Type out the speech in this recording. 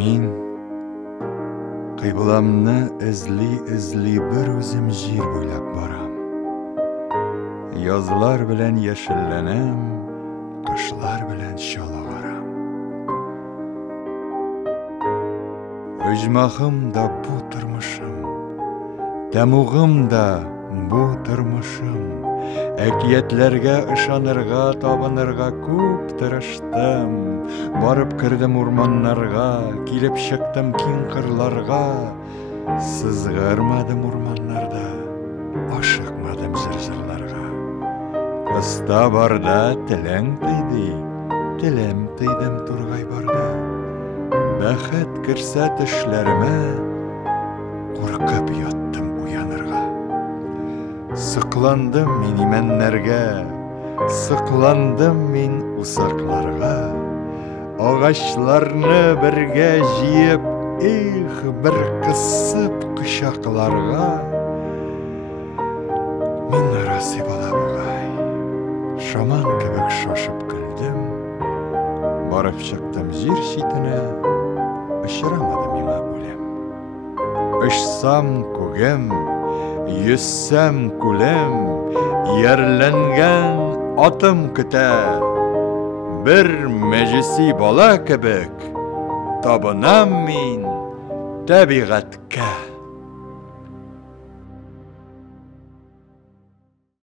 Мин кыйбыламны эзли бер үзем җир буйлап барам. Язлар белән яшелләнәм, кышлар белән чалыгарам. Оҗмахым да бу тормышым, тәмугым да бу тормышым. Әкиятләргә ышанырга, табынырга күп тырыштым. Барып кердем урманнарга, килеп чыктым киң кырларга. Сызгырмадым урманнарда, ашыкмадым җыр-җырларга. Кыста барда теләң тыйды, теләм тыйдым тургай барда. Бәхет керсә төшләремә, куркып яттым уянырга. Сыкландым мин имәннәргә, сыкландым мин усакларга. Агачларны бергә җыеп, бер кысып кочакларга. Мин нарасый бала бугай, шаман кебек шашып көлдем. Барып чыктым җир читенә, очрамады миңа үлем. Очсам күгем, йөзсәм күлем, ярләнгән атым көтә. Бер мәҗүси бала кебек табынам мин табигатькә.